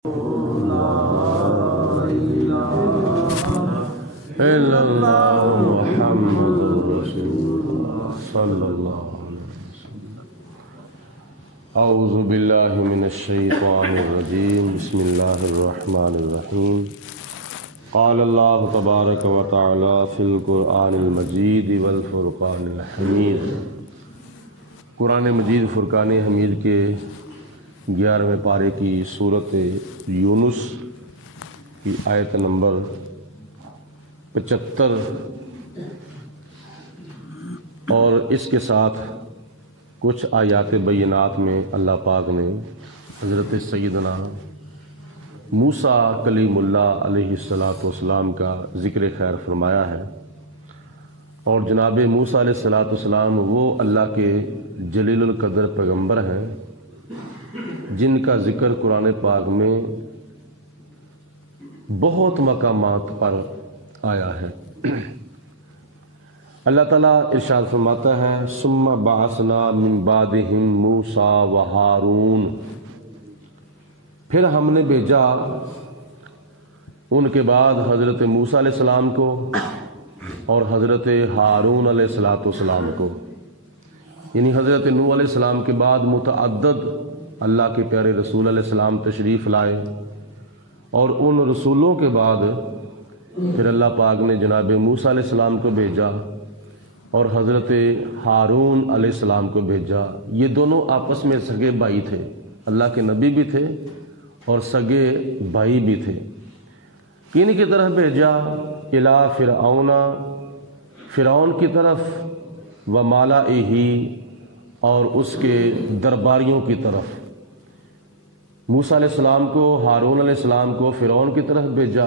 اعوذ باللہ من الشیطان الرجیم بسم اللہ الرحمن الرحیم قال اللہ تبارک و تعالی فی القرآن المجید والفرقان الحمید۔ قرآن مجید فرقان حمید کے 11ویں پارے کی سورۃ یونس کی آیت نمبر 75 اور اس کے ساتھ کچھ آیات بینات میں اللہ پاک نے حضرت سیدنا موسیٰ کلیم اللہ علیہ السلام کا ذکر خیر فرمایا ہے، اور جناب موسیٰ علیہ السلام وہ اللہ کے جلیل القدر پیغمبر ہیں جن کا ذکر قرآن پاک میں بہت مقامات پر آیا ہے۔ اللہ تعالیٰ ارشاد فرماتا ہے ثم بعثنا من بعدہم موسیٰ و ہارون، پھر ہم نے بھیجا ان کے بعد حضرت موسیٰ علیہ السلام کو اور حضرت ہارون علیہ السلام کو، یعنی حضرت نوح علیہ السلام کے بعد متعدد اللہ کے پیارے رسول علیہ السلام تشریف لائے، اور ان رسولوں کے بعد پھر اللہ پاک نے جناب موسیٰ علیہ السلام کو بھیجا اور حضرت ہارون علیہ السلام کو بھیجا۔ یہ دونوں آپس میں سگے بھائی تھے، اللہ کے نبی بھی تھے اور سگے بھائی بھی تھے۔ کن کی طرف بھیجا؟ الی فرعون، فرعون کی طرف، و ملئہ، اور اس کے درباریوں کی طرف۔ موسیٰ علیہ السلام کو، ہارون علیہ السلام کو فرعون کی طرف بھیجا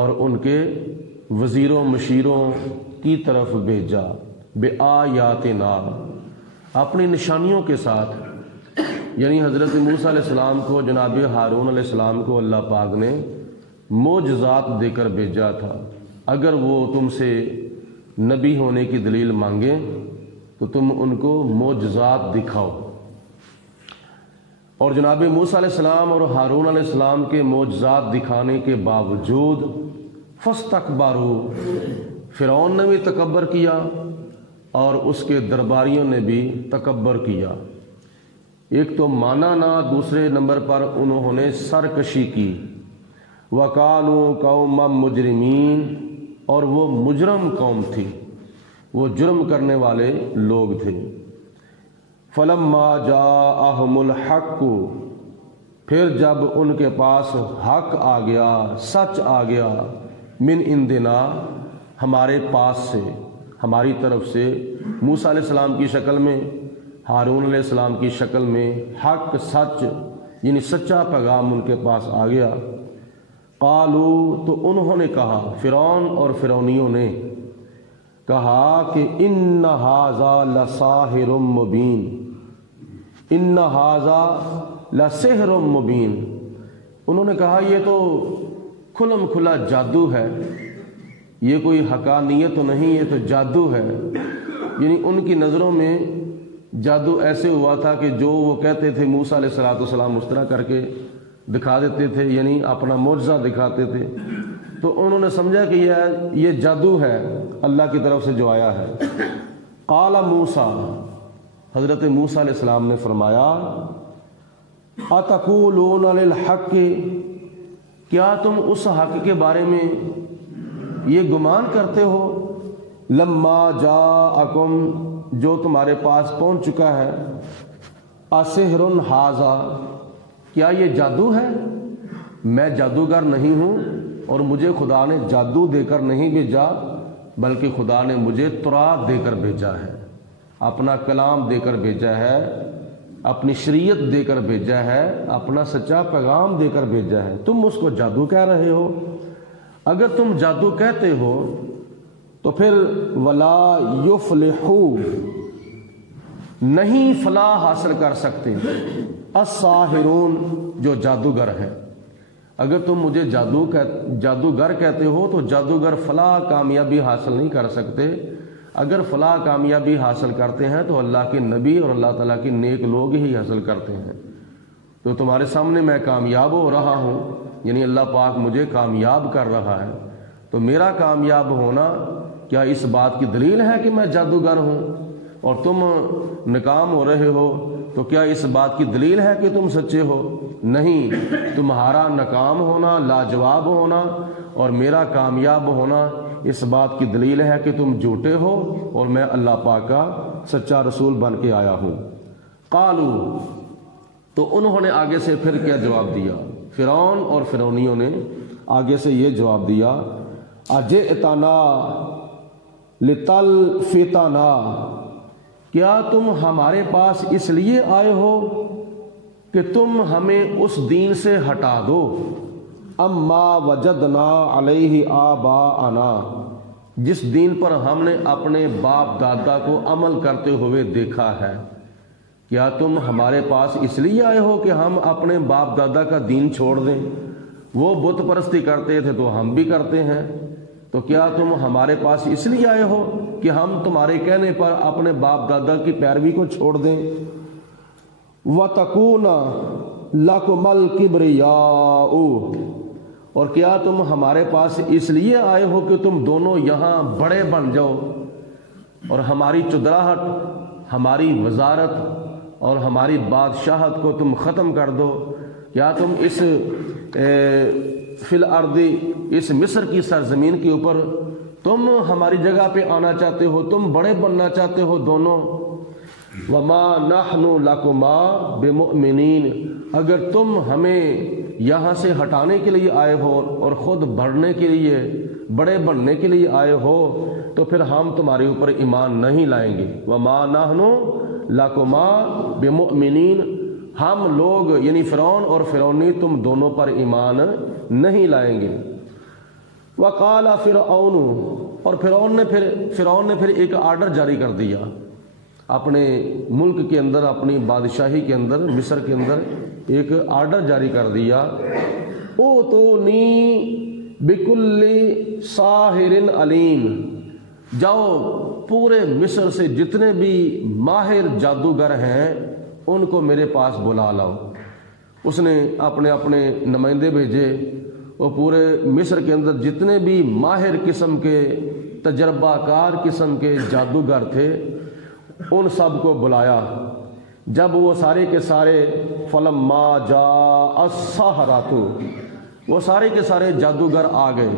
اور ان کے وزیروں مشیروں کی طرف بھیجا، بآیاتنا، اپنی نشانیوں کے ساتھ، یعنی حضرت موسیٰ علیہ السلام کو، جناب ہارون علیہ السلام کو اللہ پاک نے معجزات دے کر بھیجا تھا۔ اگر وہ تم سے نبی ہونے کی دلیل مانگیں تو تم ان کو معجزات دکھاؤ، اور جناب موسیٰ علیہ السلام اور ہارون علیہ السلام کے معجزات دکھانے کے باوجود فاستکبروا، فرعون نے بھی تکبر کیا اور اس کے درباریوں نے بھی تکبر کیا۔ ایک تو مانا نہ، دوسرے نمبر پر انہوں نے سرکشی کی۔ وَقَالُوا قَوْمًا مُجْرِمِينَ، اور وہ مجرم قوم تھی، وہ جرم کرنے والے لوگ تھے۔ فَلَمَّا جَاءَهُمُ الْحَقُّ، پھر جب ان کے پاس حق آ گیا، سچ آ گیا، من عندنا، ہمارے پاس سے، ہماری طرف سے، موسیٰ علیہ السلام کی شکل میں، ہارون علیہ السلام کی شکل میں، حق، سچ، یعنی سچا پیغام ان کے پاس آ گیا۔ قالوا، تو انہوں نے کہا، فرعون اور فرعونیوں نے کہا کہ ان ھذا لساحر مبین، ان ھذا لسحر مبین، انہوں نے کہا یہ تو کھلم کھلا جادو ہے، یہ کوئی حقانیت تو نہیں، یہ تو جادو ہے۔ یعنی ان کی نظروں میں جادو ایسے ہوا تھا کہ جو وہ کہتے تھے موسیٰ علیہ السلام اس طرح کر کے دکھا دیتے تھے، یعنی اپنا معجزہ دکھاتے تھے، تو انہوں نے سمجھا کہ یہ جادو ہے اللہ کی طرف سے جو آیا ہے۔ قال موسیٰ، حضرت موسیٰ علیہ السلام نے فرمایا، اتقولون للحق، کیا تم اس حق کے بارے میں یہ گمان کرتے ہو، لما جاءکم، جو تمہارے پاس پہنچ چکا ہے، اسحر ھذا، کیا یہ جادو ہے؟ میں جادوگر نہیں ہوں، اور مجھے خدا نے جادو دے کر نہیں بھیجا، بلکہ خدا نے مجھے تورات دے کر بھیجا ہے، اپنا کلام دے کر بھیجا ہے، اپنی شریعت دے کر بھیجا ہے، اپنا سچا پیغام دے کر بھیجا ہے، تم اس کو جادو کہہ رہے ہو؟ اگر تم جادو کہتے ہو تو پھر ولا یفلحو، نہیں فلاح حاصل کر سکتے، الساحرون، جو جادوگر ہیں۔ اگر تم مجھے جادوگر کہتے ہو تو جادوگر فلاح کامیابی حاصل نہیں کر سکتے، اگر فلاح کامیابی حاصل کرتے ہیں تو اللہ کے نبی اور اللہ تعالیٰ کے نیک لوگ ہی حاصل کرتے ہیں۔ تو تمہارے سامنے میں کامیاب ہو رہا ہوں، یعنی اللہ پاک مجھے کامیاب کر رہا ہے، تو میرا کامیاب ہونا کیا اس بات کی دلیل ہے کہ میں جادوگر ہوں؟ اور تم ناکام ہو رہے ہو تو کیا اس بات کی دلیل ہے کہ تم سچے ہو؟ نہیں، تمہارا ناکام ہونا، لاجواب ہونا اور میرا کامیاب ہونا اس بات کی دلیل ہے کہ تم جھوٹے ہو اور میں اللہ پاک کا سچا رسول بن کے آیا ہوں۔ قالو، تو انہوں نے آگے سے پھر کیا جواب دیا؟ فرعون اور فرعونیوں نے آگے سے یہ جواب دیا، اجئتنا لتلفتنا، کیا تم ہمارے پاس اس لیے آئے ہو کہ تم ہمیں اس دین سے ہٹا دو، اما وجدنا علیہ آباءنا، جس دین پر ہم نے اپنے باپ دادا کو عمل کرتے ہوئے دیکھا ہے؟ کیا تم ہمارے پاس اس لیے آئے ہو کہ ہم اپنے باپ دادا کا دین چھوڑ دیں؟ وہ بت پرستی کرتے تھے تو ہم بھی کرتے ہیں، تو کیا تم ہمارے پاس اس لیے آئے ہو کہ ہم تمہارے کہنے پر اپنے باپ دادا کی پیروی کو چھوڑ دیں؟ وَتَكُونَ لَكُمَ الْكِبْرِيَاءُ، اور کیا تم ہمارے پاس اس لیے آئے ہو کہ تم دونوں یہاں بڑے بن جاؤ اور ہماری چدراہٹ، ہماری وزارت اور ہماری بادشاہت کو تم ختم کر دو؟ کیا تم اس فی الارض، اس مصر کی سرزمین کے اوپر تم ہماری جگہ پہ آنا چاہتے ہو؟ تم بڑے بننا چاہتے ہو دونوں؟ وما نحن لکما بمؤمنین، اگر تم ہمیں یہاں سے ہٹانے کے لیے آئے ہو اور خود بڑھنے کے لیے، بڑے بننے کے لیے آئے ہو تو پھر ہم تمہارے اوپر ایمان نہیں لائیں گے۔ وما نحن لکما بمؤمنین، ہم لوگ یعنی فرعون اور فرعونی تم دونوں پر ایمان نہیں لائیں گے۔ وقال فرعون، اور فرعون نے پھر ایک آرڈر جاری کر دیا اپنے ملک کے اندر، اپنی بادشاہی کے اندر، مصر کے اندر ایک آرڈر جاری کر دیا، اوتونی بکل ساحر علیم، جاؤ پورے مصر سے جتنے بھی ماہر جادوگر ہیں ان کو میرے پاس بلا لاؤ۔ اس نے اپنے نمائندے بھیجے، وہ پورے مصر کے اندر جتنے بھی ماہر قسم کے، تجربہ کار قسم کے جادوگر تھے ان سب کو بلایا۔ جب وہ سارے کے سارے فلما جاء السحرۃ، وہ سارے کے سارے جادوگر آ گئے،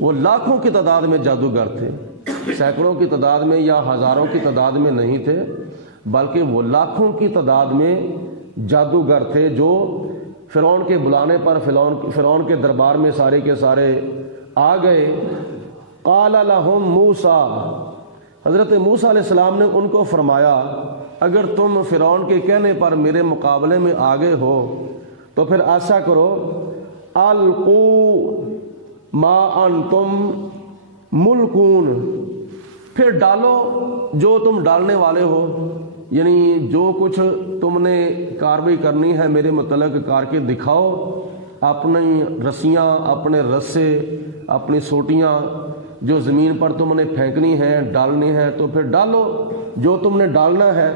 وہ لاکھوں کی تعداد میں جادوگر تھے، سینکڑوں کی تعداد میں یا ہزاروں کی تعداد میں نہیں تھے، بلکہ وہ لاکھوں کی تعداد میں جادوگر تھے جو فرعون کے بلانے پر فرعون کے دربار میں سارے کے سارے آ گئے۔ قال لهم موسیٰ، حضرت موسیٰ علیہ السلام نے ان کو فرمایا، اگر تم فرعون کے کہنے پر میرے مقابلے میں آگے ہو تو پھر ایسا کرو، القوا ما انتم ملکون، پھر ڈالو جو تم ڈالنے والے ہو، یعنی جو کچھ تم نے کارروائی کرنی ہے میرے متعلق کر کے دکھاؤ، اپنی رسیاں، اپنے رسے، اپنی سوٹیاں جو زمین پر تم نے پھینکنی ہے، ڈالنی ہے، تو پھر ڈالو جو تم نے ڈالنا ہے۔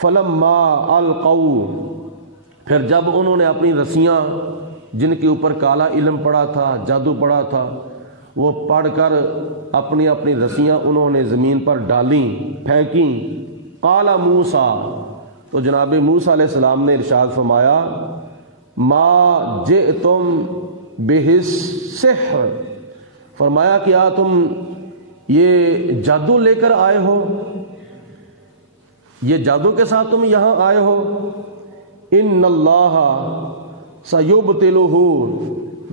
فلما القوا، پھر جب انہوں نے اپنی رسیاں جن کے اوپر کالا علم پڑا تھا، جادو پڑا تھا، وہ پڑھ کر اپنی رسیاں انہوں نے زمین پر ڈالیں، پھینکیں۔ قال موسیٰ، تو جناب موسیٰ علیہ السلام نے ارشاد فرمایا، ما جئتم بہ السحر، فرمایا کیا تم یہ جادو لے کر آئے ہو؟ یہ جادو کے ساتھ تم یہاں آئے ہو؟ ان اللہ سیبطلہ،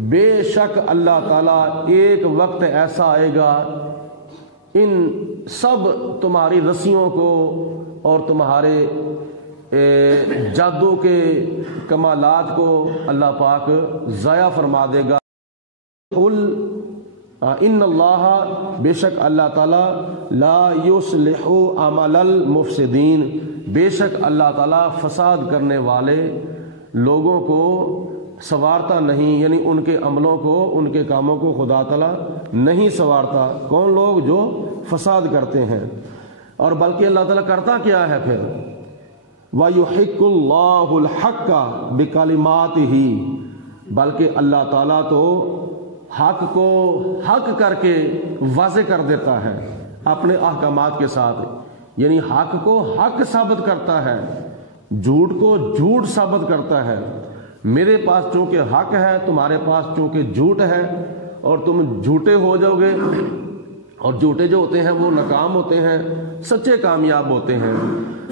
بے شک اللہ تعالیٰ ایک وقت ایسا آئے گا ان سب تمہاری رسیوں کو اور تمہارے جادو کے کمالات کو اللہ پاک ضائع فرما دے گا۔ ان اللہ، بے شک اللہ تعالیٰ، لا یصلح عمل المفسدین، بے شک اللہ تعالیٰ فساد کرنے والے لوگوں کو سنوارتا نہیں، یعنی ان کے عملوں کو، ان کے کاموں کو خدا تعالیٰ نہیں سنوارتا۔ کون لوگ؟ جو فساد کرتے ہیں۔ اور بلکہ اللہ تعالیٰ کرتا کیا ہے پھر؟ وَيُحِقُّ اللَّهُ الْحَقَّ بِكَلِمَاتِهِ، بلکہ اللہ تعالیٰ تو حق کو حق کر کے واضح کر دیتا ہے اپنے احکامات کے ساتھ، یعنی حق کو حق ثابت کرتا ہے، جھوٹ کو جھوٹ ثابت کرتا ہے۔ میرے پاس چونکہ حق ہے، تمہارے پاس چونکہ جھوٹ ہے، اور تم جھوٹے ہو جاؤ گے، اور جھوٹے جو ہوتے ہیں وہ ناکام ہوتے ہیں، سچے کامیاب ہوتے ہیں۔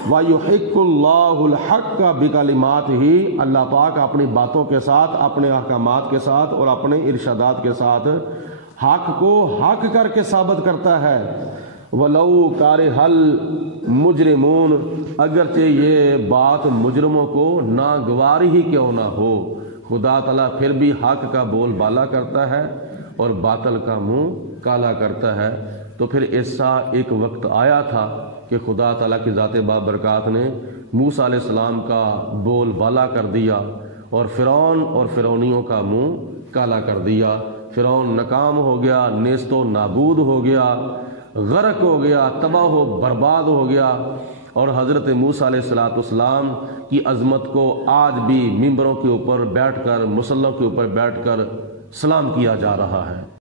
وَيُحِقُّ اللَّهُ الْحَقَّ بِكَلِمَاتِهِ، اللہ پاک اپنی باتوں کے ساتھ، اپنے احکامات کے ساتھ اور اپنے ارشادات کے ساتھ حق کو حق کر کے ثابت کرتا ہے۔ وَلَوْ كَرِهَ الْمُجْرِمُونَ، اگرچہ یہ بات مجرموں کو ناگوار ہی کیوں نہ ہو، خدا تعالیٰ پھر بھی حق کا بول بالا کرتا ہے اور باطل کا منہ کالا کرتا ہے۔ تو پھر ایسا ایک وقت آیا تھا کہ خدا تعالیٰ کی ذات بابرکات نے موسیٰ علیہ السلام کا بول بالا کر دیا اور فرعون اور فرعونیوں کا منہ کالا کر دیا۔ فرعون ناکام ہو گیا، نیست و نابود ہو گیا، غرق ہو گیا، تباہ و برباد ہو گیا، اور حضرت موسیٰ علیہ السلام کی عظمت کو آج بھی ممبروں کے اوپر بیٹھ کر، مصلوں کے اوپر بیٹھ کر سلام کیا جا رہا ہے۔